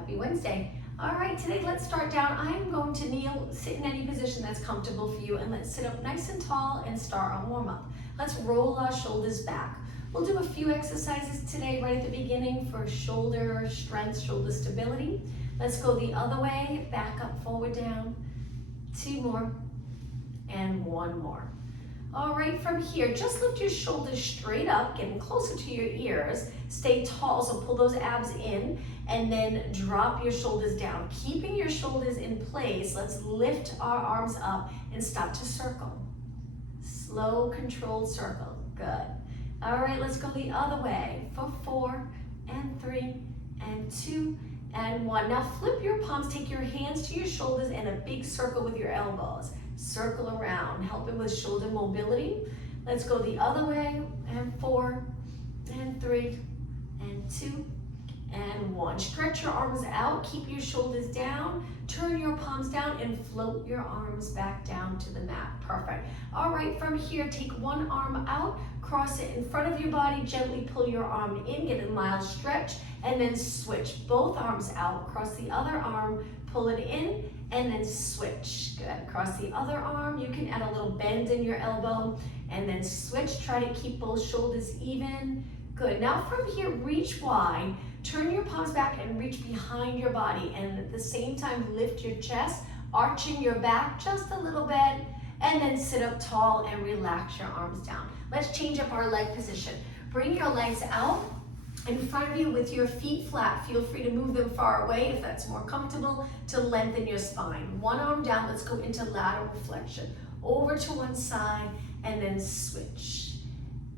Happy Wednesday. All right, today let's start down. I'm going to kneel, sit in any position that's comfortable for you, and let's sit up nice and tall and start our warm-up. Let's roll our shoulders back. We'll do a few exercises today right at the beginning for shoulder strength, shoulder stability. Let's go the other way, back up, forward, down. 2 more, and 1 more. All right, from here, just lift your shoulders straight up, getting closer to your ears. Stay tall, so pull those abs in, and then drop your shoulders down. Keeping your shoulders in place, let's lift our arms up and start to circle. Slow, controlled circle, good. All right, let's go the other way for 4, and 3, and 2, and 1. Now flip your palms, take your hands to your shoulders and a big circle with your elbows. Circle around, helping with shoulder mobility. Let's go the other way, and 4, and 3, and 2, and 1. Stretch your arms out, keep your shoulders down, turn your palms down, and float your arms back down to the mat. Perfect. All right, from here, take one arm out, cross it in front of your body, gently pull your arm in, get a mild stretch, and then switch. Both arms out, cross the other arm, pull it in, and then switch. Good. Across the other arm, you can add a little bend in your elbow, and then switch. Try to keep both shoulders even. Good. Now from here, reach wide. Turn your palms back and reach behind your body, and at the same time, lift your chest, arching your back just a little bit, and then sit up tall and relax your arms down. Let's change up our leg position. Bring your legs out in front of you with your feet flat. Feel free to move them far away if that's more comfortable to lengthen your spine. One arm down, let's go into lateral flexion. Over to one side and then switch.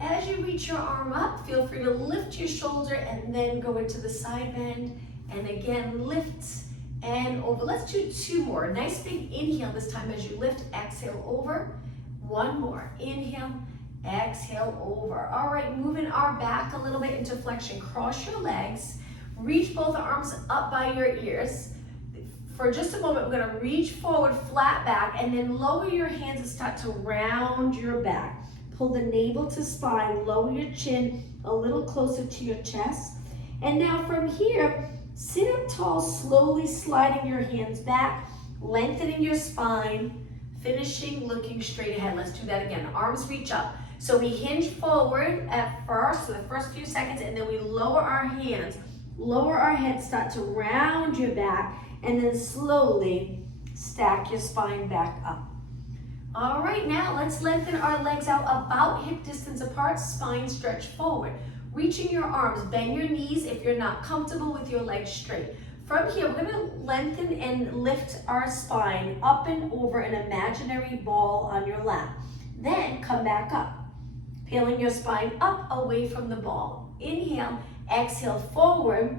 As you reach your arm up, feel free to lift your shoulder and then go into the side bend. And again, lift and over. Let's do 2 more. Nice big inhale this time as you lift, exhale over. 1 more, inhale, exhale over. All right, moving our back a little bit into flexion. Cross your legs, reach both arms up by your ears. For just a moment, we're gonna reach forward, flat back, and then lower your hands and start to round your back. Pull the navel to spine, lower your chin a little closer to your chest. And now from here, sit up tall, slowly sliding your hands back, lengthening your spine, finishing looking straight ahead. Let's do that again. Arms reach up. So we hinge forward at first, for the first few seconds, and then we lower our hands, lower our head, start to round your back, and then slowly stack your spine back up. All right, now let's lengthen our legs out about hip distance apart, spine stretch forward. Reaching your arms, bend your knees if you're not comfortable with your legs straight. From here, we're gonna lengthen and lift our spine up and over an imaginary ball on your lap. Then come back up, peeling your spine up away from the ball. Inhale, exhale forward,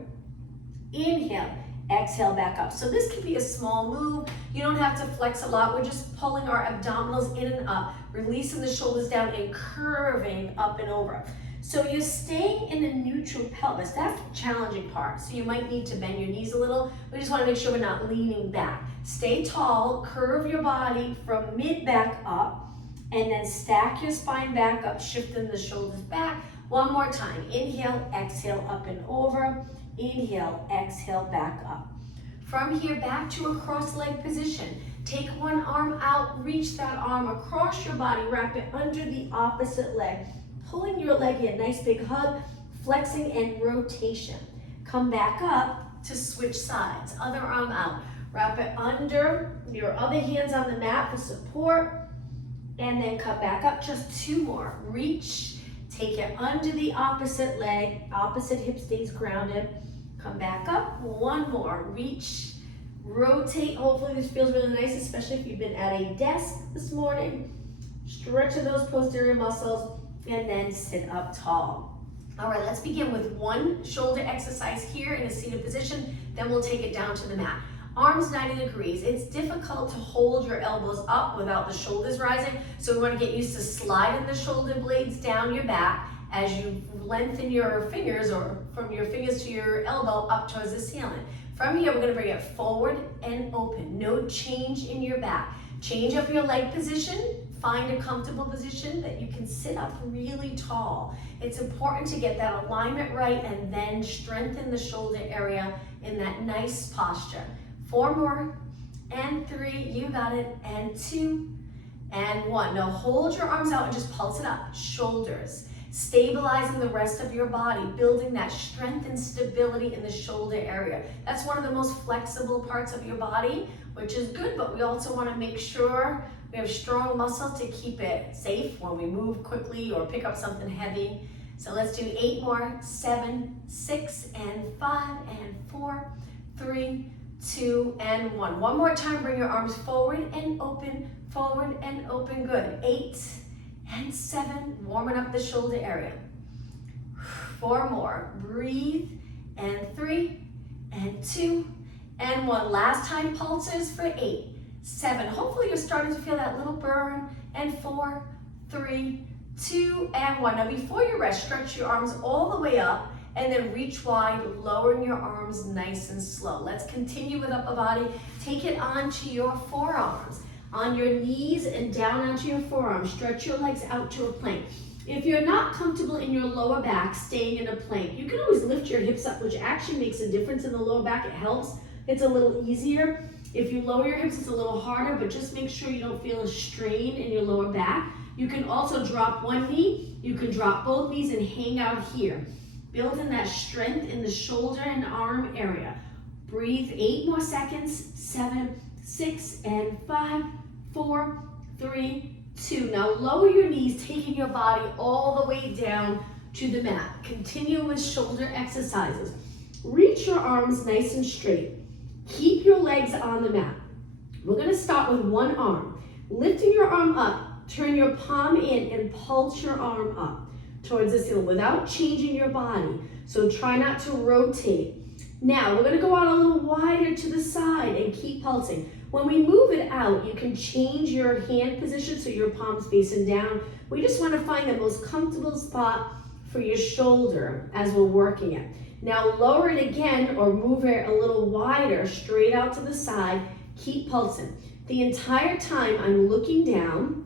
inhale, exhale back up. So this can be a small move. You don't have to flex a lot. We're just pulling our abdominals in and up, releasing the shoulders down and curving up and over. So you're staying in a neutral pelvis. That's the challenging part. So you might need to bend your knees a little. We just want to make sure we're not leaning back. Stay tall, curve your body from mid back up, and then stack your spine back up, shifting the shoulders back. One more time. Inhale, exhale, up and over. Inhale, exhale, back up. From here, back to a cross leg position. Take one arm out, reach that arm across your body, wrap it under the opposite leg, pulling your leg in, nice big hug, flexing and rotation. Come back up to switch sides, other arm out. Wrap it under, your other hand's on the mat for support, and then come back up, just 2 more. Reach, take it under the opposite leg, opposite hip stays grounded. Come back up, 1 more. Reach, rotate. Hopefully this feels really nice, especially if you've been at a desk this morning. Stretch those posterior muscles, and then sit up tall. All right, let's begin with 1 shoulder exercise here in a seated position, then we'll take it down to the mat. Arms 90 degrees. It's difficult to hold your elbows up without the shoulders rising, so we want to get used to sliding the shoulder blades down your back as you lengthen your fingers, or from your fingers to your elbow up towards the ceiling. From here, we're going to bring it forward and open. No change in your back. Change up your leg position. Find a comfortable position that you can sit up really tall. It's important to get that alignment right and then strengthen the shoulder area in that nice posture. 4 more, and 3, you got it, and 2, and 1. Now hold your arms out and just pulse it up. Shoulders, stabilizing the rest of your body, building that strength and stability in the shoulder area. That's one of the most flexible parts of your body, which is good, but we also want to make sure we have strong muscle to keep it safe when we move quickly or pick up something heavy. So let's do 8 more, 7, 6, and 5, and 4, 3, 2, and 1. One more time, bring your arms forward and open, good. 8 and 7, warming up the shoulder area. 4 more, breathe, and 3, and 2, and 1. Last time pulses for 8, 7. Hopefully you're starting to feel that little burn, and 4, 3, 2, and 1. Now before you rest, stretch your arms all the way up, and then reach wide, lowering your arms nice and slow. Let's continue with upper body. Take it onto your forearms, on your knees and down onto your forearms. Stretch your legs out to a plank. If you're not comfortable in your lower back, staying in a plank, you can always lift your hips up, which actually makes a difference in the lower back. It helps. It's a little easier. If you lower your hips, it's a little harder, but just make sure you don't feel a strain in your lower back. You can also drop one knee. You can drop both knees and hang out here. Building that strength in the shoulder and arm area. Breathe, 8 more seconds, 7, 6, and 5, 4, 3, 2. Now lower your knees, taking your body all the way down to the mat. Continue with shoulder exercises. Reach your arms nice and straight. Keep your legs on the mat. We're gonna start with one arm. Lifting your arm up, turn your palm in and pulse your arm up towards the ceiling without changing your body. So try not to rotate. Now we're gonna go out a little wider to the side and keep pulsing. When we move it out, you can change your hand position so your palm's facing down. We just wanna find the most comfortable spot for your shoulder as we're working it. Now lower it again or move it a little wider, straight out to the side. Keep pulsing. The entire time I'm looking down.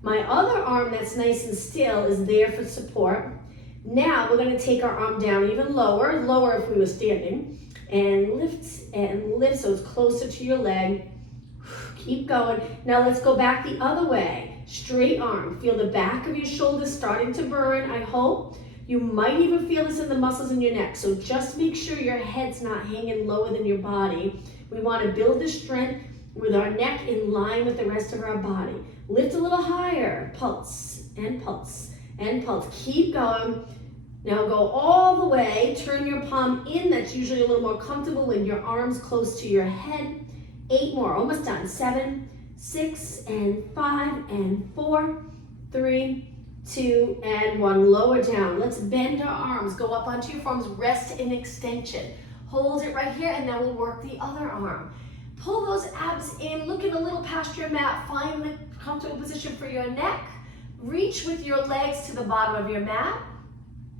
My other arm that's nice and still is there for support. Now we're gonna take our arm down even lower, lower if we were standing, and lift so it's closer to your leg. Keep going. Now let's go back the other way. Straight arm. Feel the back of your shoulders starting to burn, I hope. You might even feel this in the muscles in your neck, so just make sure your head's not hanging lower than your body. We wanna build the strength with our neck in line with the rest of our body. Lift a little higher, pulse, and pulse, and pulse. Keep going. Now go all the way, turn your palm in. That's usually a little more comfortable when your arm's close to your head. 8 more, almost done. 7, 6, and 5, and 4, 3, 2, and 1. Lower down. Let's bend our arms. Go up onto your forearms, rest in extension. Hold it right here, and then we'll work the other arm. Pull those abs in, look at a little past your mat, find the comfortable position for your neck. Reach with your legs to the bottom of your mat,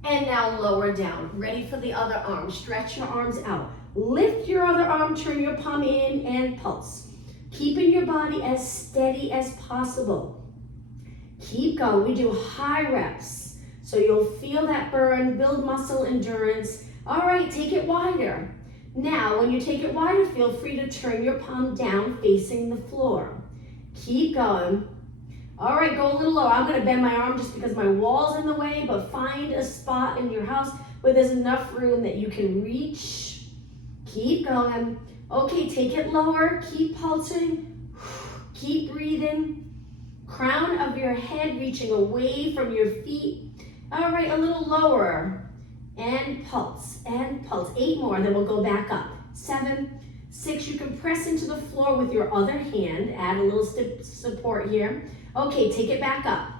and now lower down. Ready for the other arm. Stretch your arms out. Lift your other arm, turn your palm in, and pulse. Keeping your body as steady as possible. Keep going. We do high reps, so you'll feel that burn, build muscle endurance. All right, take it wider. Now, when you take it wider, feel free to turn your palm down facing the floor. Keep going. All right, go a little lower. I'm gonna bend my arm just because my wall's in the way, but find a spot in your house where there's enough room that you can reach. Keep going. Okay, take it lower. Keep pulsing. Keep breathing. Crown of your head reaching away from your feet. All right, a little lower. And pulse, and pulse. 8 more, then we'll go back up. 7, 6, you can press into the floor with your other hand. Add a little support here. Okay, take it back up.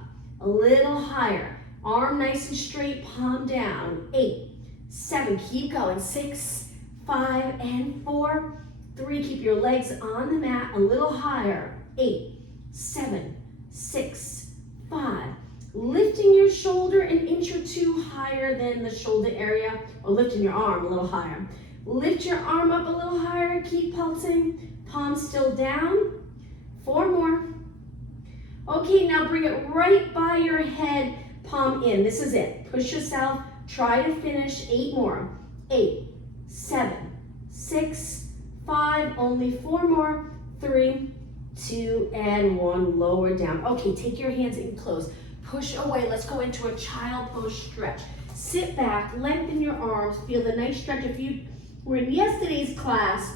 A little higher. Arm nice and straight, palm down. 8, 7, keep going. 6, 5, and 4, 3, keep your legs on the mat. A little higher. 8, 7, 6, 5. Lifting your shoulder an inch or 2 higher than the shoulder area, or lifting your arm a little higher. Lift your arm up a little higher, keep pulsing, palms still down. 4 more. Okay, now bring it right by your head, palm in. This is it. Push yourself. Try to finish. 8 more. 8, 7, 6, 5, only 4 more. 3, 2, and 1. Lower down. Okay, take your hands in close. Push away. Let's go into a child pose stretch. Sit back, lengthen your arms. Feel the nice stretch. If you were in yesterday's class,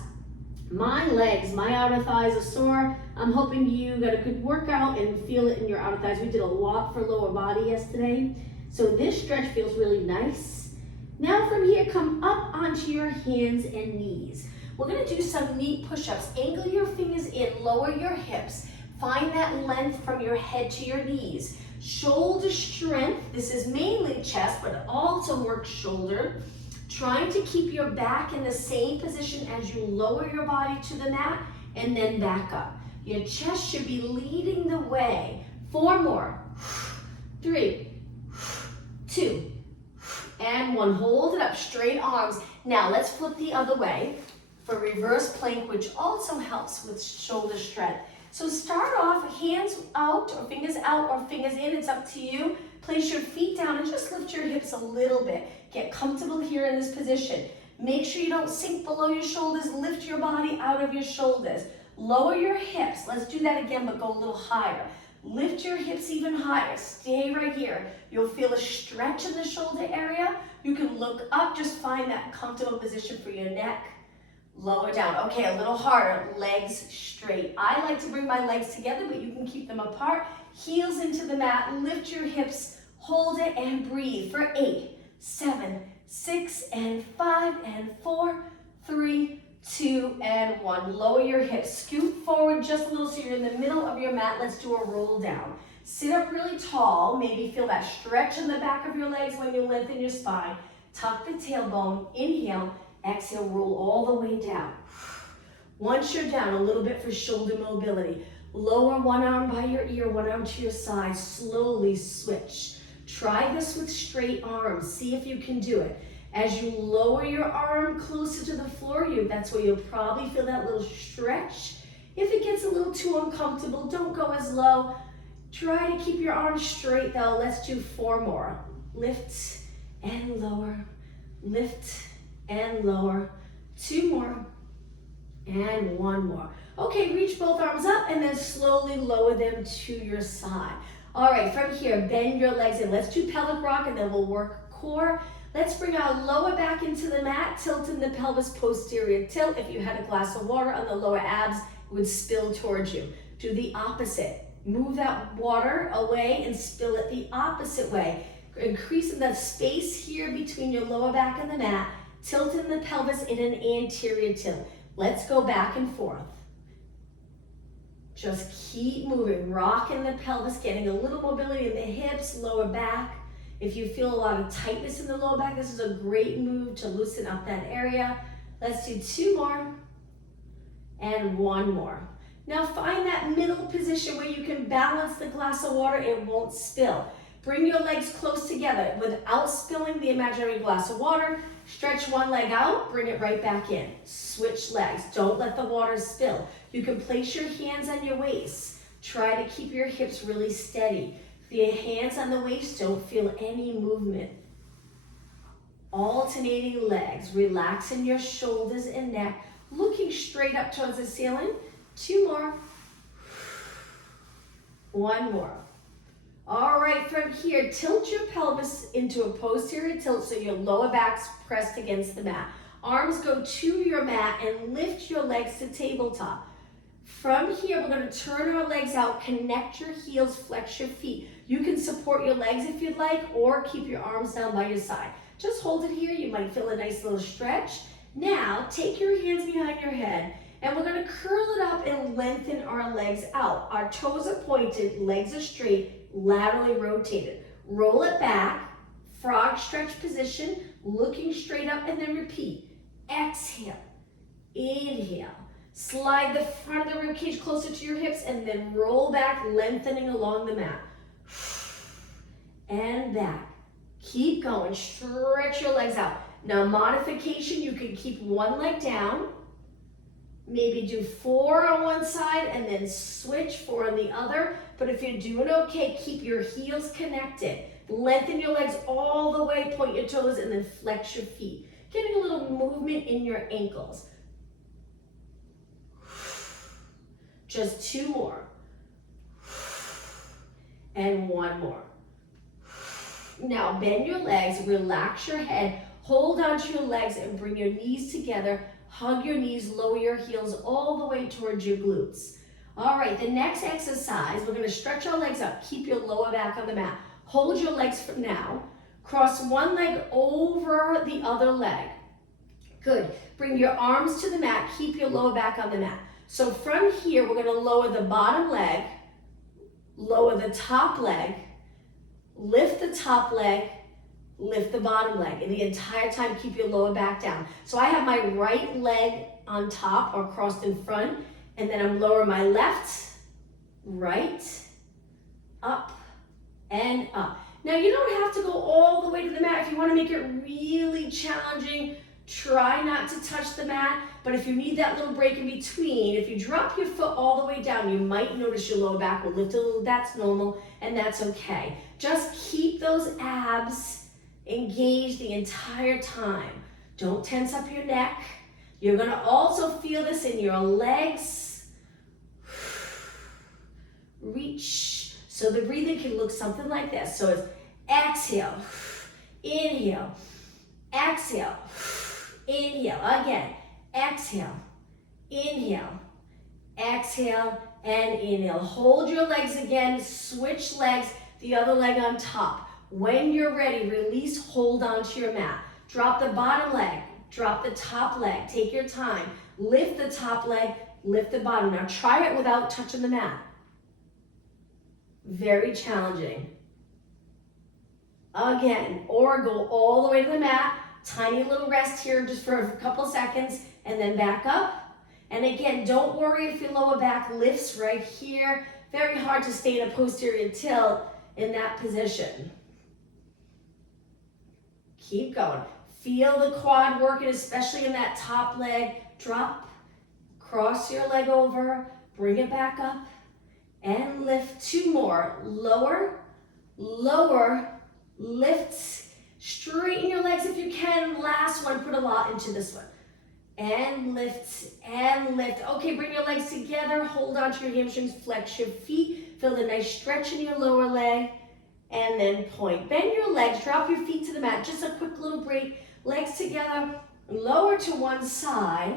my legs, my outer thighs are sore. I'm hoping you got a good workout and feel it in your outer thighs. We did a lot for lower body yesterday. So this stretch feels really nice. Now from here, come up onto your hands and knees. We're gonna do some knee push-ups. Angle your fingers in, lower your hips. Find that length from your head to your knees. Shoulder strength. This is mainly chest, but it also works shoulder. Trying to keep your back in the same position as you lower your body to the mat and then back up. Your chest should be leading the way. 4 more. 3, 2, and 1. Hold it up, straight arms. Now let's flip the other way for reverse plank, which also helps with shoulder strength. So start off, hands out or fingers in, it's up to you. Place your feet down and just lift your hips a little bit. Get comfortable here in this position. Make sure you don't sink below your shoulders. Lift your body out of your shoulders. Lower your hips. Let's do that again, but go a little higher. Lift your hips even higher. Stay right here. You'll feel a stretch in the shoulder area. You can look up, just find that comfortable position for your neck. Lower down. Okay, a little harder. Legs straight. I like to bring my legs together, but you can keep them apart. Heels into the mat. Lift your hips. Hold it and breathe for 8, 7, 6, and 5, and 4, 3, 2, and 1. Lower your hips. Scoot forward just a little so you're in the middle of your mat. Let's do a roll down. Sit up really tall. Maybe feel that stretch in the back of your legs when you lengthen your spine. Tuck the tailbone. Inhale. Exhale, roll all the way down. Once you're down, a little bit for shoulder mobility. Lower one arm by your ear, one arm to your side. Slowly switch. Try this with straight arms. See if you can do it. As you lower your arm closer to the floor, that's where you'll probably feel that little stretch. If it gets a little too uncomfortable, don't go as low. Try to keep your arms straight though. Let's do 4 more. Lift and lower. Lift and lower. 2 more. And 1 more. Okay, reach both arms up and then slowly lower them to your side. All right, from here, bend your legs in. Let's do pelvic rock and then we'll work core. Let's bring our lower back into the mat, tilting the pelvis posterior tilt. If you had a glass of water on the lower abs, it would spill towards you. Do the opposite. Move that water away and spill it the opposite way. Increasing the space here between your lower back and the mat, tilting the pelvis in an anterior tilt. Let's go back and forth. Just keep moving, rocking the pelvis, getting a little mobility in the hips, lower back. If you feel a lot of tightness in the lower back, this is a great move to loosen up that area. Let's do 2 more and 1 more. Now find that middle position where you can balance the glass of water, it won't spill. Bring your legs close together without spilling the imaginary glass of water. Stretch one leg out, bring it right back in. Switch legs, don't let the water spill. You can place your hands on your waist. Try to keep your hips really steady. If your hands on the waist, don't feel any movement. Alternating legs, relaxing your shoulders and neck, looking straight up towards the ceiling. 2 more. 1 more. All right, from here, tilt your pelvis into a posterior tilt so your lower back's pressed against the mat. Arms go to your mat and lift your legs to tabletop. From here, we're going to turn our legs out, connect your heels, flex your feet. You can support your legs if you'd like, or keep your arms down by your side. Just hold it here. You might feel a nice little stretch. Now, take your hands behind your head, and we're going to curl it up and lengthen our legs out. Our toes are pointed, legs are straight, laterally rotated. Roll it back, frog stretch position, looking straight up, and then repeat. Exhale, inhale. Slide the front of the rib cage closer to your hips and then roll back, lengthening along the mat. And back. Keep going. Stretch your legs out. Now, modification, you can keep one leg down Maybe do 4 on one side and then switch 4 on the other. But if you're doing okay, keep your heels connected. Lengthen your legs all the way, point your toes, and then flex your feet. Getting a little movement in your ankles. Just 2 more. And 1 more. Now bend your legs, relax your head, hold onto your legs and bring your knees together. Hug your knees, lower your heels all the way towards your glutes. All right, the next exercise, we're gonna stretch our legs up. Keep your lower back on the mat. Hold your legs for now. Cross one leg over the other leg. Good. Bring your arms to the mat. Keep your lower back on the mat. So from here, we're gonna lower the bottom leg, lower the top leg, lift the top leg, lift the bottom leg. And the entire time, keep your lower back down. So I have my right leg on top or crossed in front, and then I'm lowering my left, right, up, and up. Now you don't have to go all the way to the mat. If you want to make it really challenging, try not to touch the mat. But if you need that little break in between, if you drop your foot all the way down, you might notice your lower back will lift a little. That's normal, and that's okay. Just keep those abs engaged the entire time. Don't tense up your neck. You're gonna also feel this in your legs. Reach. So the breathing can look something like this. So it's exhale, inhale, exhale, inhale. Again, exhale, inhale, exhale, and inhale. Hold your legs again, switch legs, the other leg on top. When you're ready, release, hold onto your mat. Drop the bottom leg, drop the top leg. Take your time. Lift the top leg, lift the bottom. Now try it without touching the mat. Very challenging. Again, or go all the way to the mat. Tiny little rest here just for a couple seconds and then back up. And again, don't worry if your lower back lifts right here. Very hard to stay in a posterior tilt in that position. Keep going. Feel the quad working, especially in that top leg. Drop, cross your leg over, bring it back up, and lift. 2 more. Lower, lower, lift. Straighten your legs if you can. Last one, put a lot into this one. And lift, and lift. Okay, bring your legs together. Hold onto your hamstrings, flex your feet. Feel the nice stretch in your lower leg. And then point. Bend your legs, drop your feet to the mat. Just a quick little break. Legs together, lower to one side.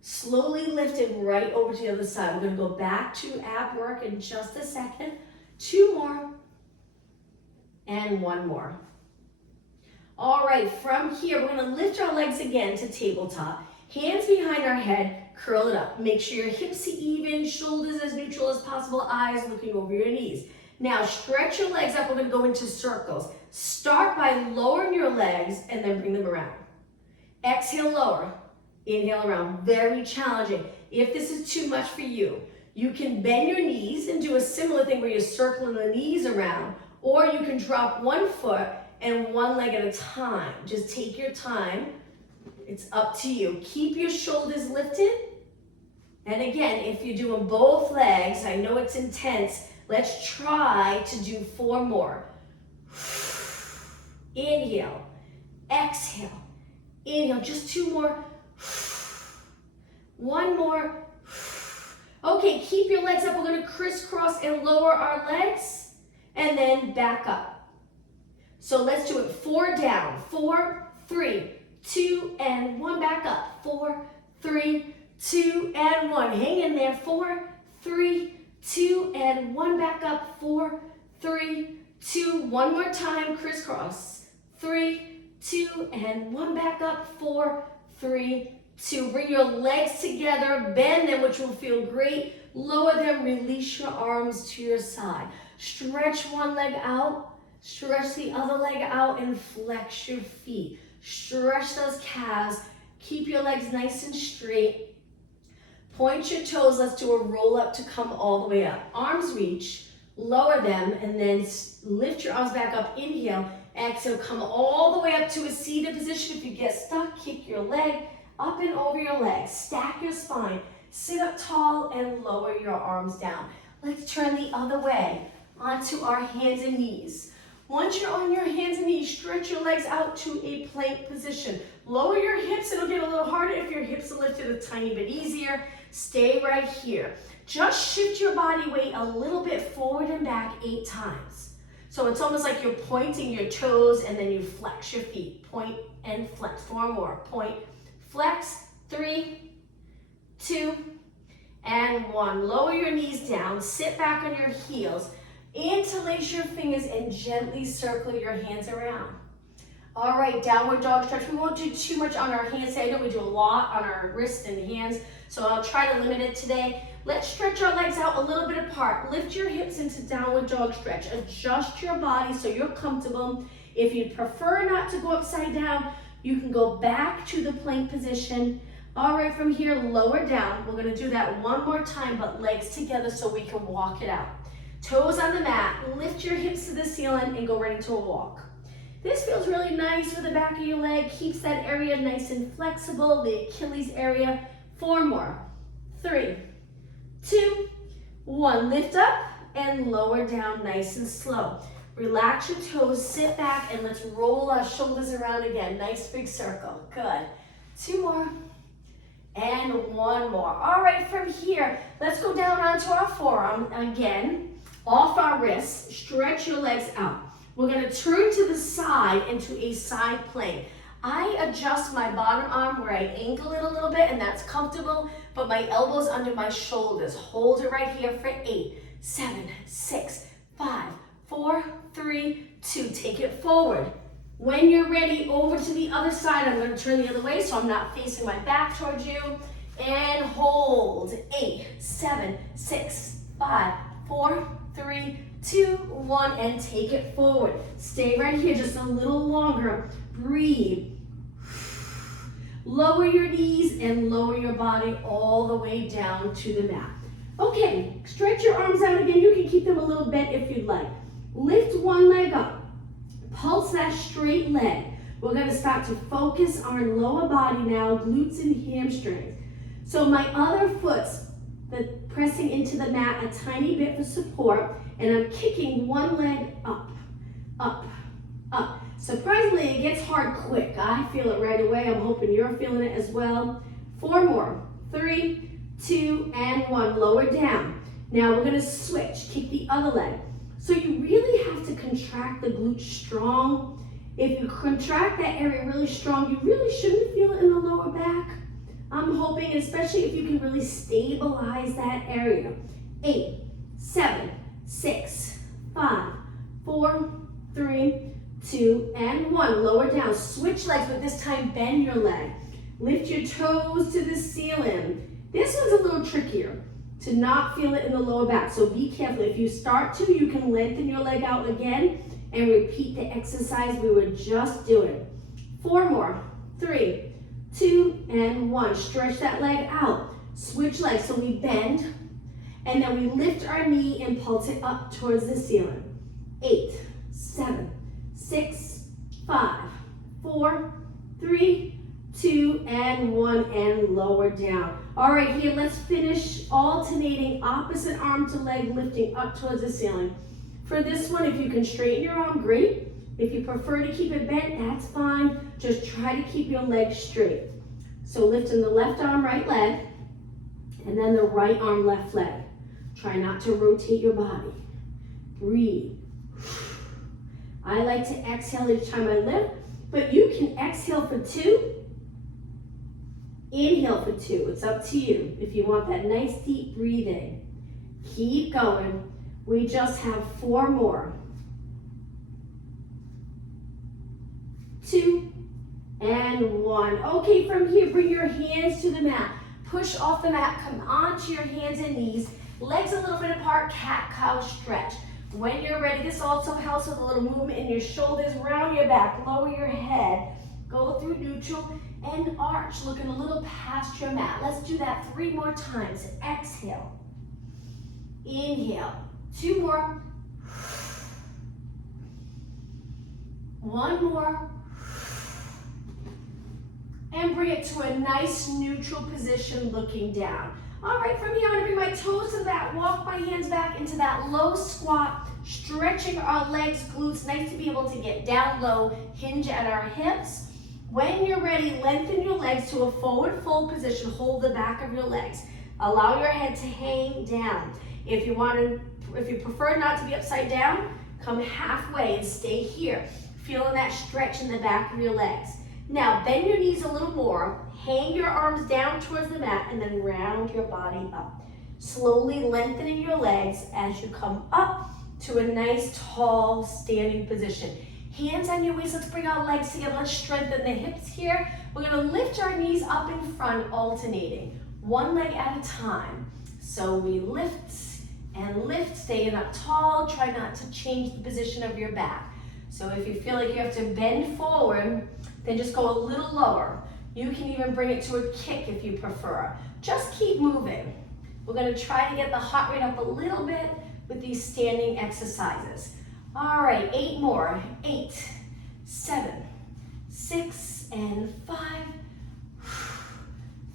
Slowly lift it right over to the other side. We're gonna go back to ab work in just a second. 2 more. And 1 more. All right, from here, we're gonna lift our legs again to tabletop. Hands behind our head, curl it up. Make sure your hips are even, shoulders as neutral as possible, eyes looking over your knees. Now stretch your legs up, we're gonna go into circles. Start by lowering your legs and then bring them around. Exhale, lower, inhale around. Very challenging. If this is too much for you, you can bend your knees and do a similar thing where you're circling the knees around, or you can drop one foot and one leg at a time. Just take your time. It's up to you. Keep your shoulders lifted. And again, if you're doing both legs, I know it's intense, let's try to do 4 more. Inhale, exhale, inhale, just 2 more. 1 more. Okay, keep your legs up. We're gonna crisscross and lower our legs and then back up. So let's do it 4 down. 4, 3, 2, and 1. Back up. 4, 3, 2, and 1. Hang in there. 4, 3, 2, and 1. Back up. 4, 3, 2. One more time. Crisscross. 3, 2, and 1. Back up. 4, 3, 2. Bring your legs together. Bend them, which will feel great. Lower them. Release your arms to your side. Stretch one leg out. Stretch the other leg out and flex your feet. Stretch those calves. Keep your legs nice and straight. Point your toes. Let's do a roll up to come all the way up. Arms reach, lower them, and then lift your arms back up. Inhale, exhale, come all the way up to a seated position. If you get stuck, kick your leg up and over your legs, stack your spine, sit up tall and lower your arms down. Let's turn the other way onto our hands and knees. Once you're on your hands and knees, stretch your legs out to a plank position. Lower your hips, it'll get a little harder if your hips are lifted a tiny bit easier. Stay right here. Just shift your body weight a little bit forward and back 8 times. So it's almost like you're pointing your toes and then you flex your feet. Point and flex. 4 more. Point, flex. 3, 2, and 1. Lower your knees down. Sit back on your heels. Interlace your fingers and gently circle your hands around. All right, downward dog stretch. We won't do too much on our hands today. I know we do a lot on our wrists and hands, so I'll try to limit it today. Let's stretch our legs out a little bit apart. Lift your hips into downward dog stretch. Adjust your body so you're comfortable. If you prefer not to go upside down, you can go back to the plank position. All right, from here, lower down. We're gonna do that one more time, but legs together so we can walk it out. Toes on the mat, lift your hips to the ceiling and go right into a walk. This feels really nice for the back of your leg, keeps that area nice and flexible, the Achilles area. 4 more. 3, 2, 1. Lift up and lower down nice and slow. Relax your toes, sit back, and let's roll our shoulders around again. Nice big circle. Good. 2 more. And 1 more. All right, from here, let's go down onto our forearm again. Off our wrists, stretch your legs out. We're gonna turn to the side into a side plank. I adjust my bottom arm where I angle it a little bit and that's comfortable, but my elbows under my shoulders. Hold it right here for 8, 7, 6, 5, 4, 3, 2. Take it forward. When you're ready, over to the other side. I'm gonna turn the other way so I'm not facing my back towards you. And hold. 8, 7, 6, 5, 4, 3, 2, 1, and take it forward. Stay right here just a little longer. Breathe. Lower your knees and lower your body all the way down to the mat. Okay, stretch your arms out again. You can keep them a little bent if you'd like. Lift one leg up. Pulse that straight leg. We're gonna start to focus our lower body now, glutes and hamstrings. So my other foot's pressing into the mat a tiny bit for support, and I'm kicking one leg up, up, up. Surprisingly, it gets hard quick. I feel it right away. I'm hoping you're feeling it as well. 4 more. 3, 2, and 1. Lower down. Now we're gonna switch. Keep the other leg. So you really have to contract the glutes strong. If you contract that area really strong, you really shouldn't feel it in the lower back. I'm hoping, especially if you can really stabilize that area. 8, 7, 6, 5, 4, 3, 2, and 1. Lower down. Switch legs, but this time bend your leg. Lift your toes to the ceiling. This one's a little trickier to not feel it in the lower back, so be careful. If you start to, you can lengthen your leg out again and repeat the exercise we were just doing. 4 more. 3, 2, and 1. Stretch that leg out. Switch legs, so we bend, and then we lift our knee and pulse it up towards the ceiling. 8, 7, 6, 5, 4, 3, 2, and 1, and lower down. All right, here, let's finish alternating opposite arm to leg, lifting up towards the ceiling. For this one, if you can straighten your arm, great. If you prefer to keep it bent, that's fine. Just try to keep your legs straight. So lifting the left arm, right leg, and then the right arm, left leg. Try not to rotate your body. Breathe. I like to exhale each time I lift, but you can exhale for 2, inhale for 2. It's up to you if you want that nice deep breathing. Keep going. We just have 4 more. 2, and 1. Okay, from here, bring your hands to the mat. Push off the mat, come onto your hands and knees. Legs a little bit apart, cat-cow stretch. When you're ready, this also helps with a little movement in your shoulders, round your back, lower your head. Go through neutral and arch, looking a little past your mat. Let's do that 3 more times. Exhale. Inhale. 2 more. 1 more. and bring it to a nice neutral position looking down. All right, from here, I'm gonna bring my toes to that, walk my hands back into that low squat, stretching our legs, glutes. Nice to be able to get down low, hinge at our hips. When you're ready, lengthen your legs to a forward fold position. Hold the back of your legs. Allow your head to hang down. If you prefer not to be upside down, come halfway and stay here. Feeling that stretch in the back of your legs. Now, bend your knees a little more, hang your arms down towards the mat, and then round your body up. Slowly lengthening your legs as you come up to a nice, tall, standing position. Hands on your waist, let's bring our legs together. Let's strengthen the hips here. We're gonna lift our knees up in front, alternating. One leg at a time. So we lift and lift, staying up tall. Try not to change the position of your back. So if you feel like you have to bend forward, then just go a little lower. You can even bring it to a kick if you prefer. Just keep moving. We're gonna try to get the heart rate up a little bit with these standing exercises. All right, 8 more. 8, 7, 6, and 5,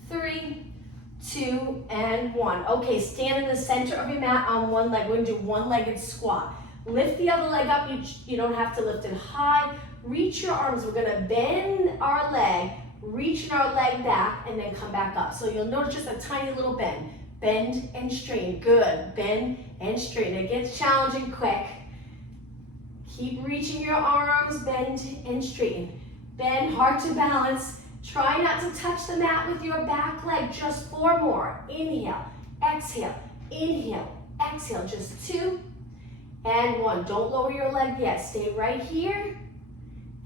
3, 2, and 1. Okay, stand in the center of your mat on one leg. We're gonna do one-legged squat. Lift the other leg up. You don't have to lift it high. Reach your arms. We're gonna bend our leg, reach our leg back, and then come back up. So you'll notice just a tiny little bend. Bend and straighten. Good. Bend and straighten. It gets challenging quick. Keep reaching your arms, bend and straighten. Bend, hard to balance. Try not to touch the mat with your back leg. Just 4 more. Inhale, exhale, inhale, exhale. Just 2 and 1. Don't lower your leg yet. Stay right here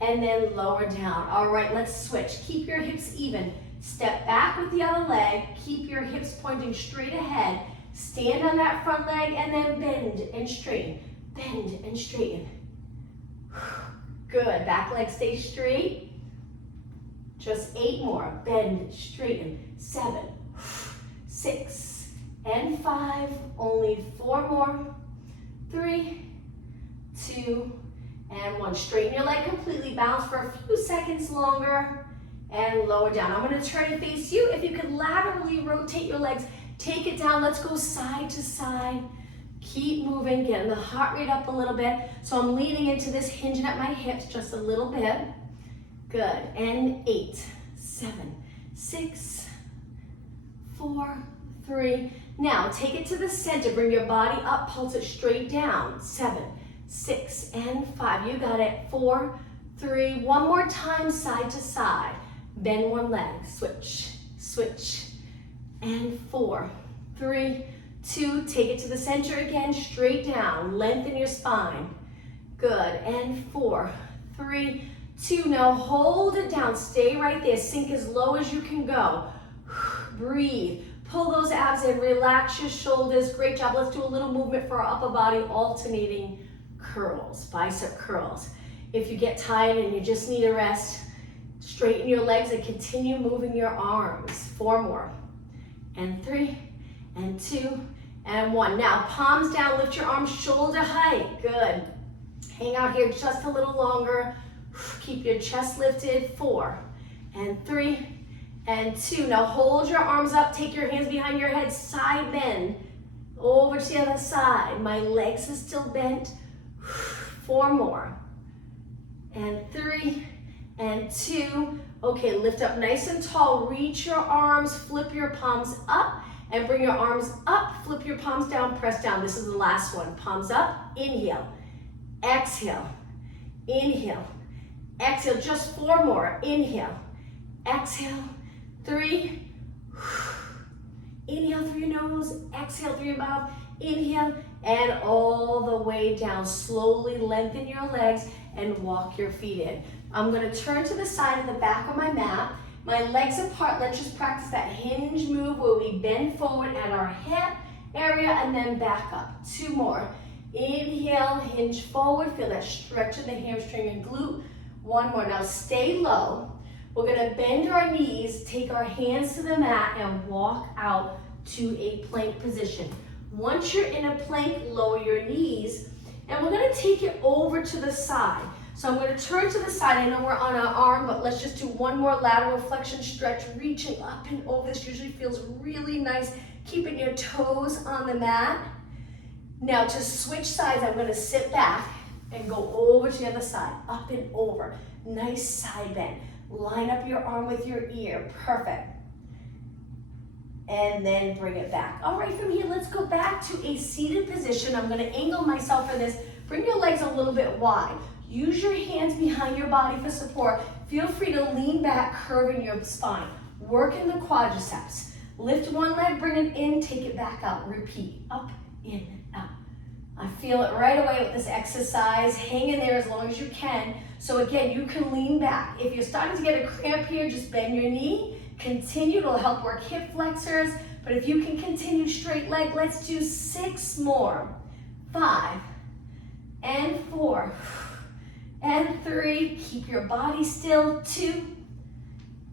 and then lower down. All right, let's switch. Keep your hips even. Step back with the other leg. Keep your hips pointing straight ahead. Stand on that front leg and then bend and straighten. Bend and straighten. Good. Back leg stays straight. Just 8 more. Bend, straighten. 7, 6, and 5. Only 4 more. 3, 2, and 1. Straighten your leg completely. Bounce for a few seconds longer and lower down. I'm going to turn and face you. If you could laterally rotate your legs, take it down. Let's go side to side. Keep moving, getting the heart rate up a little bit. So I'm leaning into this, hinging at my hips just a little bit. Good. And 8, 7, 6, 4, 3. Now take it to the center. Bring your body up, pulse it straight down. 7, 6, and 5. You got it. 4, 3. One more time, side to side. Bend one leg. Switch, switch. And 4, 3, 2, take it to the center again, straight down, lengthen your spine. Good, and 4, 3, 2, now hold it down, stay right there, sink as low as you can go. Breathe, pull those abs in, relax your shoulders, great job. Let's do a little movement for our upper body, alternating curls, bicep curls. If you get tired and you just need a rest, straighten your legs and continue moving your arms. 4 more, and 3, and 2, and 1. Now, palms down, lift your arms shoulder height. Good. Hang out here just a little longer. Keep your chest lifted. 4, and 3, and 2. Now, hold your arms up. Take your hands behind your head. Side bend. Over to the other side. My legs are still bent. 4 more, and 3, and 2. Okay, lift up nice and tall. Reach your arms. Flip your palms up. And bring your arms up, flip your palms down, press down. This is the last one. Palms up, inhale, exhale, inhale, exhale. Just 4 more. Inhale, exhale, 3, inhale through your nose, exhale through your mouth, inhale, and all the way down. Slowly lengthen your legs and walk your feet in. I'm gonna turn to the side of the back of my mat. My legs apart, let's just practice that hinge move where we bend forward at our hip area and then back up. 2 more. Inhale, hinge forward, feel that stretch of the hamstring and glute. 1 more. Now stay low. We're gonna bend our knees, take our hands to the mat and walk out to a plank position. Once you're in a plank, lower your knees and we're gonna take it over to the side. So I'm going to turn to the side. I know we're on our arm, but let's just do one more lateral flexion stretch, reaching up and over. This usually feels really nice, keeping your toes on the mat. Now to switch sides, I'm going to sit back and go over to the other side, up and over. Nice side bend. Line up your arm with your ear. Perfect. And then bring it back. All right, from here, let's go back to a seated position. I'm going to angle myself for this. Bring your legs a little bit wide. Use your hands behind your body for support. Feel free to lean back, curving your spine. Work in the quadriceps. Lift one leg, bring it in, take it back out. Repeat, up, in, out. I feel it right away with this exercise. Hang in there as long as you can. So again, you can lean back. If you're starting to get a cramp here, just bend your knee. Continue, it'll help work hip flexors. But if you can continue straight leg, let's do 6 more. 5 and 4 and 3. Keep your body still. 2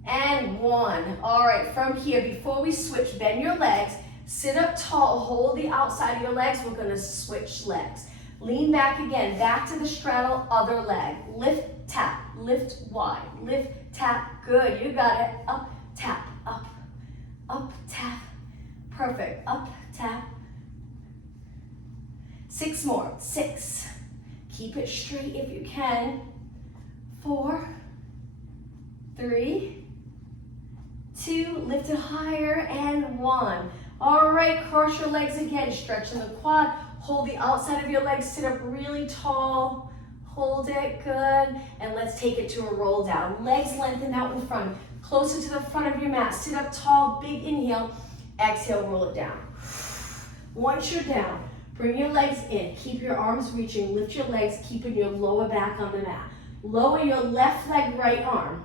and 1. All right, from here, before we switch, bend your legs. Sit up tall, hold the outside of your legs. We're gonna switch legs. Lean back again, back to the straddle, other leg. Lift, tap, lift wide, lift, tap, good, you got it. Up, tap, up, tap, perfect, up, tap. 6 more, 6. Keep it straight if you can. 4, 3, 2, lift it higher, and 1. All right, cross your legs again, stretching the quad. Hold the outside of your legs, sit up really tall. Hold it, good. And let's take it to a roll down. Legs lengthened out in front, closer to the front of your mat. Sit up tall, big inhale. Exhale, roll it down. Once you're down, bring your legs in. Keep your arms reaching. Lift your legs, keeping your lower back on the mat. Lower your left leg, right arm.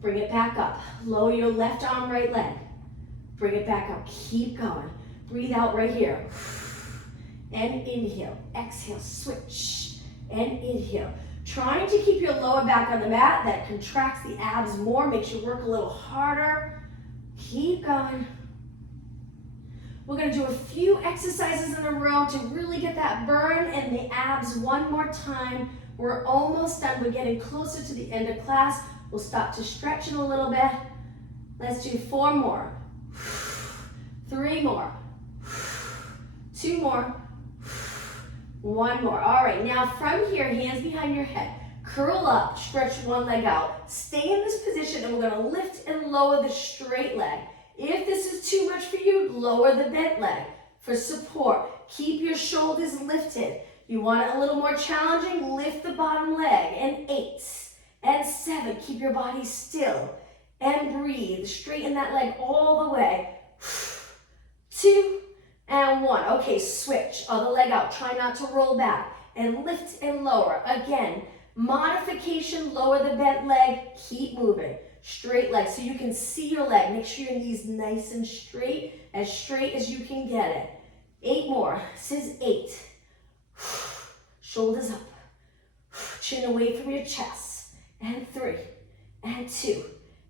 Bring it back up. Lower your left arm, right leg. Bring it back up. Keep going. Breathe out right here. And inhale. Exhale, switch. And inhale. Trying to keep your lower back on the mat. That contracts the abs more, makes you work a little harder. Keep going. We're going to do a few exercises in a row to really get that burn in the abs one more time. We're almost done. We're getting closer to the end of class. We'll stop to stretch in a little bit. Let's do 4 more. 3 more. 2 more. 1 more. All right, now from here, hands behind your head. Curl up, stretch one leg out. Stay in this position, and we're going to lift and lower the straight leg. If this is too much for you, lower the bent leg for support. Keep your shoulders lifted. You want it a little more challenging, lift the bottom leg. And 8 and 7, keep your body still. And breathe, straighten that leg all the way. 2 and 1. Okay, switch, other leg out. Try not to roll back. And lift and lower. Again, modification, lower the bent leg, keep moving. Straight leg, so you can see your leg. Make sure your knee's nice and straight as you can get it. 8 more. This is 8. Shoulders up. Chin away from your chest. And 3, and 2,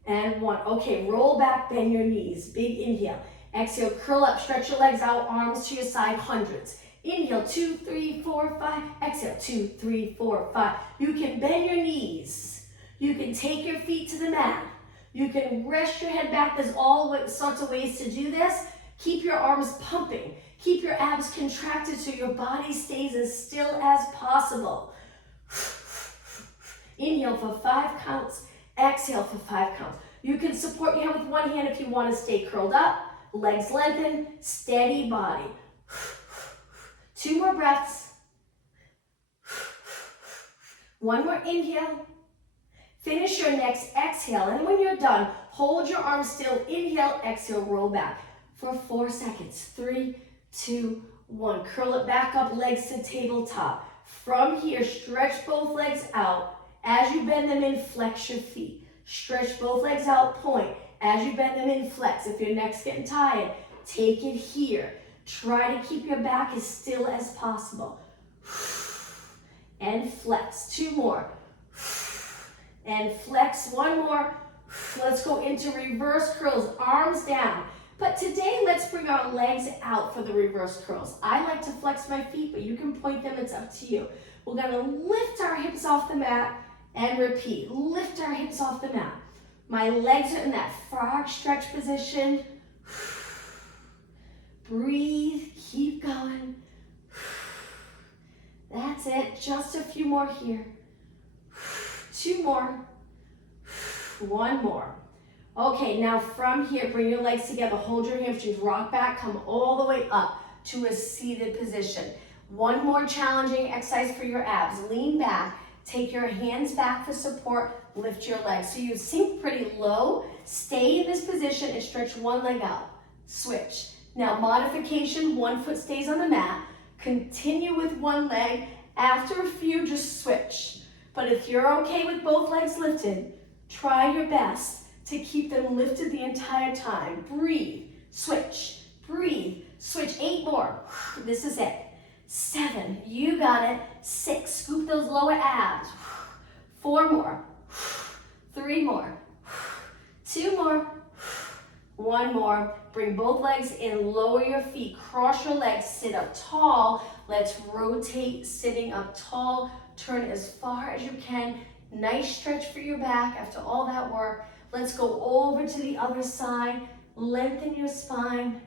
and 1. Okay, roll back, bend your knees. Big inhale. Exhale, curl up, stretch your legs out, arms to your side, hundreds. Inhale, 2, 3, 4, 5. Exhale, 2, 3, 4, 5. You can bend your knees. You can take your feet to the mat. You can rest your head back. There's all sorts of ways to do this. Keep your arms pumping. Keep your abs contracted so your body stays as still as possible. Inhale for 5 counts. Exhale for 5 counts. You can support your head with one hand if you want to stay curled up. Legs lengthened. Steady body. 2 more breaths. 1 more inhale. Finish your next exhale, and when you're done, hold your arms still. Inhale, exhale, roll back for 4 seconds. 3, 2, 1. Curl it back up, legs to tabletop. From here, stretch both legs out. As you bend them in, flex your feet. Stretch both legs out, point. As you bend them in, flex. If your neck's getting tired, take it here. Try to keep your back as still as possible. And flex. 2 more. And flex. 1 more. Let's go into reverse curls, arms down. But today, let's bring our legs out for the reverse curls. I like to flex my feet, but you can point them, it's up to you. We're gonna lift our hips off the mat and repeat. Lift our hips off the mat. My legs are in that frog stretch position. Breathe, keep going. That's it, just a few more here. 2 more. 1 more. Okay, now from here, bring your legs together, hold your hamstrings, rock back, come all the way up to a seated position. 1 more challenging exercise for your abs. Lean back, take your hands back for support, lift your legs. So you sink pretty low, stay in this position and stretch one leg out. Switch. Now modification, 1 foot stays on the mat. Continue with 1 leg. After a few, just switch. But if you're okay with both legs lifted, try your best to keep them lifted the entire time. Breathe, switch, breathe, switch. 8 more. This is it. 7, you got it. 6, scoop those lower abs. 4 more. 3 more. 2 more. 1 more. Bring both legs in, lower your feet, cross your legs, sit up tall. Let's rotate sitting up tall. Turn as far as you can. Nice stretch for your back after all that work. Let's go over to the other side. Lengthen your spine.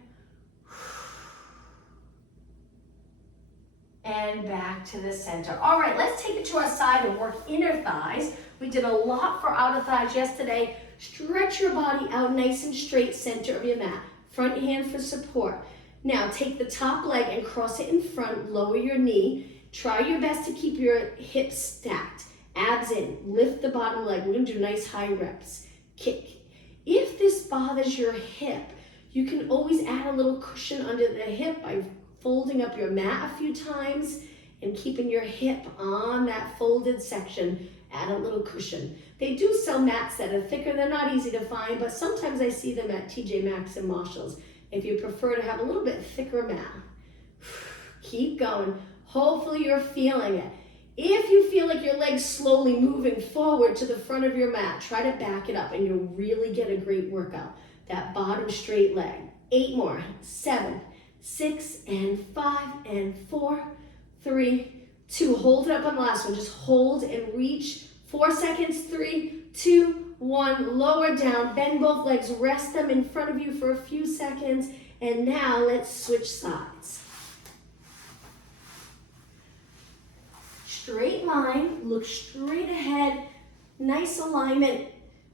And back to the center. All right, let's take it to our side and work inner thighs. We did a lot for outer thighs yesterday. Stretch your body out nice and straight, center of your mat. Front hand for support. Now take the top leg and cross it in front, lower your knee. Try your best to keep your hips stacked. Abs in, lift the bottom leg. We're gonna do nice high reps. Kick. If this bothers your hip, you can always add a little cushion under the hip by folding up your mat a few times and keeping your hip on that folded section. Add a little cushion. They do sell mats that are thicker. They're not easy to find, but sometimes I see them at TJ Maxx and Marshalls. If you prefer to have a little bit thicker mat. Keep going. Hopefully you're feeling it. If you feel like your leg's slowly moving forward to the front of your mat, try to back it up and you'll really get a great workout. That bottom straight leg. 8 more. 7, 6, and 5, and 4, 3, 2. Hold it up on the last one. Just hold and reach. 4 seconds. 3, 2, 1. Lower down. Bend both legs. Rest them in front of you for a few seconds. And now let's switch sides. Straight line, look straight ahead, nice alignment.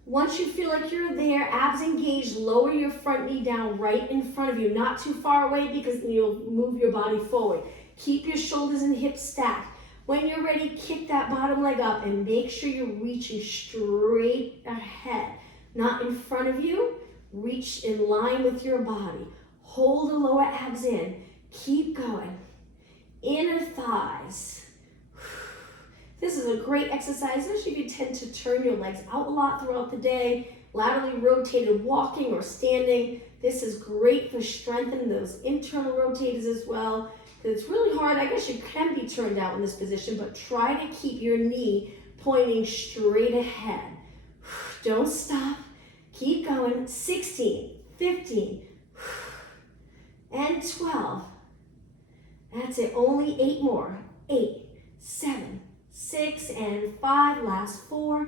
Once you feel like you're there, abs engaged, lower your front knee down right in front of you, not too far away because you'll move your body forward. Keep your shoulders and hips stacked. When you're ready, kick that bottom leg up and make sure you're reaching straight ahead, not in front of you. Reach in line with your body. Hold the lower abs in. Keep going. Inner thighs. This is a great exercise, especially if you tend to turn your legs out a lot throughout the day, laterally rotated walking or standing. This is great for strengthening those internal rotators as well. It's really hard. I guess you can be turned out in this position, but try to keep your knee pointing straight ahead. Don't stop. Keep going. 16, 15, and 12. That's it. Only 8 more. 8, 7, 6, and 5. Last 4,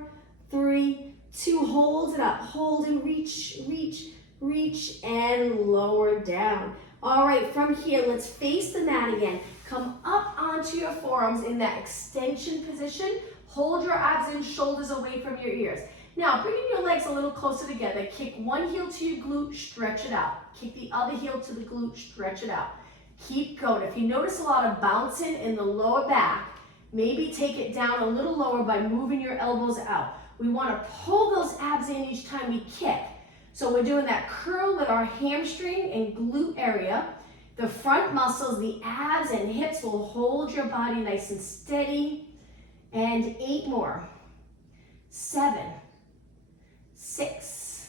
3, 2. Hold it up. Hold and reach, reach, reach, and lower down. All right, from here, let's face the mat again. Come up onto your forearms in that extension position. Hold your abs in, shoulders away from your ears. Now, bringing your legs a little closer together. Kick one heel to your glute, stretch it out. Kick the other heel to the glute, stretch it out. Keep going. If you notice a lot of bouncing in the lower back, maybe take it down a little lower by moving your elbows out. We want to pull those abs in each time we kick. So we're doing that curl with our hamstring and glute area. The front muscles, the abs and hips will hold your body nice and steady. And 8 more. 7, 6,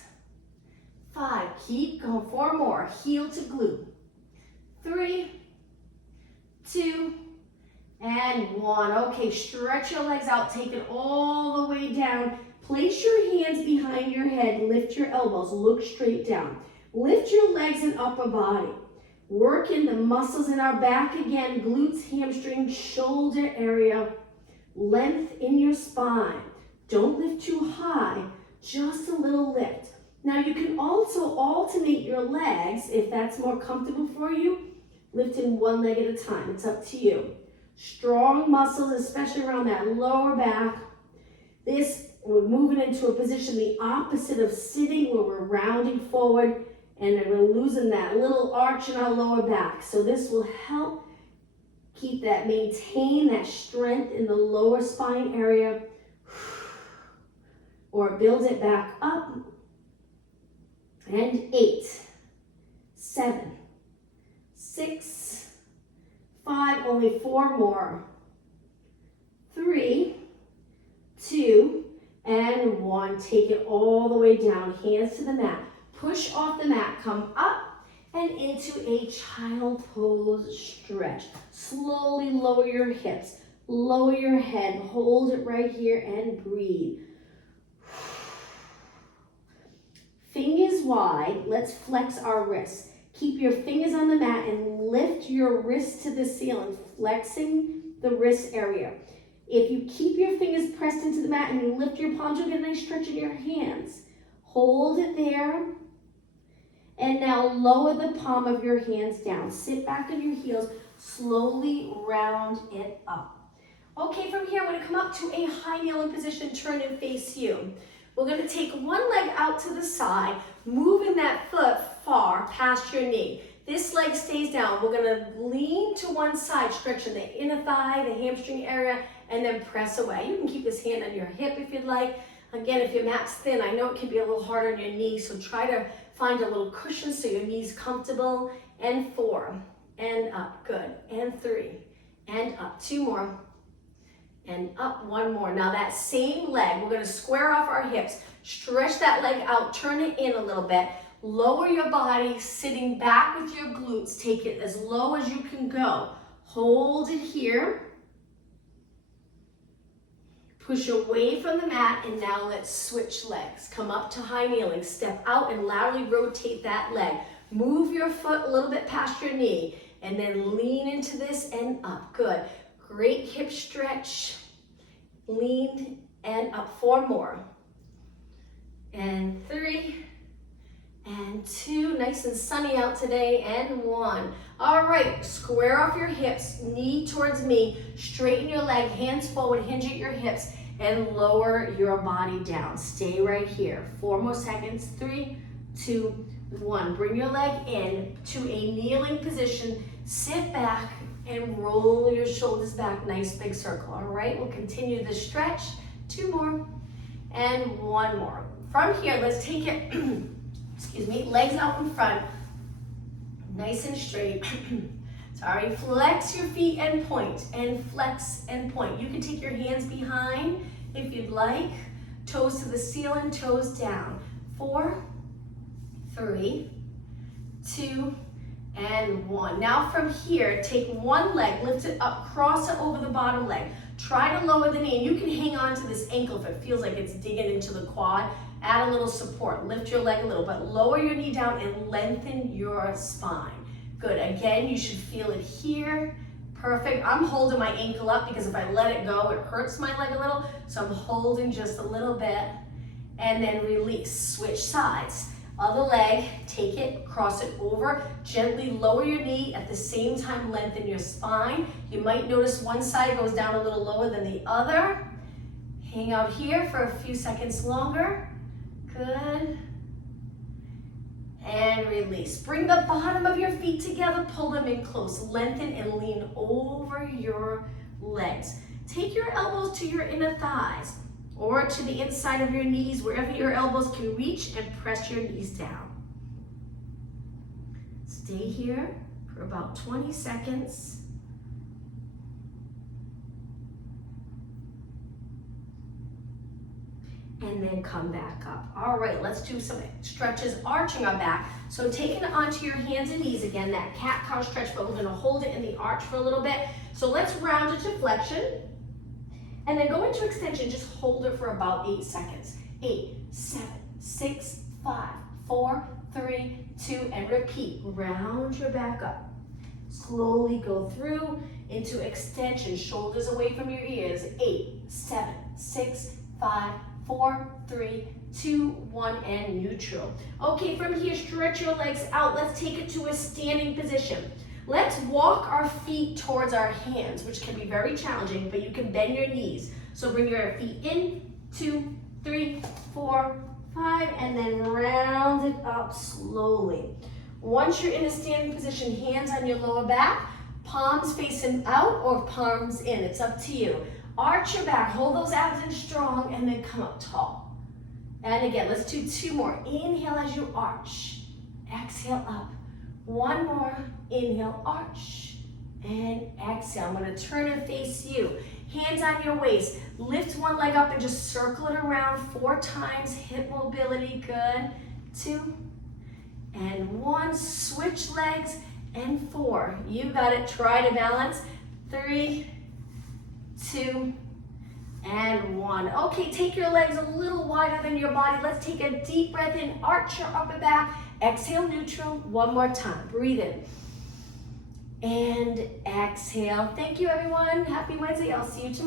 5. Keep going. 4 more. Heel to glute. 3, 2, and 1. Okay, stretch your legs out. Take it all the way down. Place your hands behind your head. Lift your elbows. Look straight down. Lift your legs and upper body. Work in the muscles in our back again. Glutes, hamstrings, shoulder area. Length in your spine. Don't lift too high, just a little lift. Now you can also alternate your legs if that's more comfortable for you. Lifting one leg at a time, it's up to you. Strong muscles, especially around that lower back. We're moving into a position the opposite of sitting, where we're rounding forward and then we're losing that little arch in our lower back. So this will help maintain that strength in the lower spine area, or build it back up. And 8, 7, 6, 5, only 4 more. 3, 2, and 1. Take it all the way down, hands to the mat. Push off the mat, come up and into a child pose stretch. Slowly lower your hips, lower your head, hold it right here and breathe. Fingers wide, let's flex our wrists. Keep your fingers on the mat and lift your wrists to the ceiling, flexing the wrist area. If you keep your fingers pressed into the mat and you lift your palms, you'll get a nice stretch in your hands. Hold it there. And now lower the palm of your hands down. Sit back on your heels, slowly round it up. Okay, from here, we're gonna come up to a high kneeling position, turn and face you. We're gonna take one leg out to the side, moving that foot far past your knee. This leg stays down. We're gonna lean to one side, stretching the inner thigh, the hamstring area, and then press away. You can keep this hand on your hip if you'd like. Again, if your mat's thin, I know it can be a little hard on your knees, so try to find a little cushion so your knee's comfortable. And 4, and up, good. And 3, and up, 2 more. And up, 1 more. Now that same leg, we're gonna square off our hips, stretch that leg out, turn it in a little bit, lower your body, sitting back with your glutes, take it as low as you can go. Hold it here. Push away from the mat, and now let's switch legs. Come up to high kneeling, step out and laterally rotate that leg. Move your foot a little bit past your knee, and then lean into this and up, good. Great hip stretch, lean and up, 4 more. And 3, and 2, nice and sunny out today, and 1. All right, square off your hips, knee towards me, straighten your leg, hands forward, hinge at your hips, and lower your body down. Stay right here, 4 more seconds, 3, 2, 1. Bring your leg in to a kneeling position, sit back, and roll your shoulders back, nice big circle. All right, we'll continue the stretch, 2 more, and 1 more. From here, let's take it, excuse me, legs out in front, nice and straight. Sorry, flex your feet and point, and flex and point. You can take your hands behind if you'd like, toes to the ceiling, toes down. 4, 3, 2, and 1. Now from here, take one leg, lift it up, cross it over the bottom leg. Try to lower the knee, and you can hang on to this ankle if it feels like it's digging into the quad. Add a little support, lift your leg a little, but lower your knee down and lengthen your spine. Good, again, you should feel it here. Perfect, I'm holding my ankle up because if I let it go, it hurts my leg a little, so I'm holding just a little bit, and then release, switch sides. Other leg, take it, cross it over, gently lower your knee, at the same time lengthen your spine. You might notice one side goes down a little lower than the other. Hang out here for a few seconds longer. Good. And release. Bring the bottom of your feet together, pull them in close, lengthen and lean over your legs. Take your elbows to your inner thighs or to the inside of your knees, wherever your elbows can reach, and press your knees down. Stay here for about 20 seconds. And then come back up. All right, let's do some stretches, arching our back. So taking it onto your hands and knees again, that cat-cow stretch, but we're gonna hold it in the arch for a little bit. So let's round it to flexion, and then go into extension, just hold it for about 8 seconds. 8, 7, 6, 5, 4, 3, 2, and repeat. Round your back up. Slowly go through into extension, shoulders away from your ears. 8, 7, 6, 5, 4, 3, 2, 1, and neutral. Okay, from here, stretch your legs out. Let's take it to a standing position. Let's walk our feet towards our hands, which can be very challenging, but you can bend your knees. So bring your feet in, 2, 3, 4, 5, and then round it up slowly. Once you're in a standing position, hands on your lower back, palms facing out or palms in. It's up to you. Arch your back, hold those abs in strong, and then come up tall. And again, let's do 2 more. Inhale as you arch. Exhale up. 1 more. Inhale, arch. And exhale. I'm going to turn and face you. Hands on your waist. Lift one leg up and just circle it around 4 times. Hip mobility, good. 2 and 1. Switch legs and 4. You got it. Try to balance. 3, 2, and 1. Okay, take your legs a little wider than your body. Let's take a deep breath in. Arch your upper back. Exhale, neutral. 1 more time. Breathe in. And exhale. Thank you, everyone. Happy Wednesday. I'll see you tomorrow.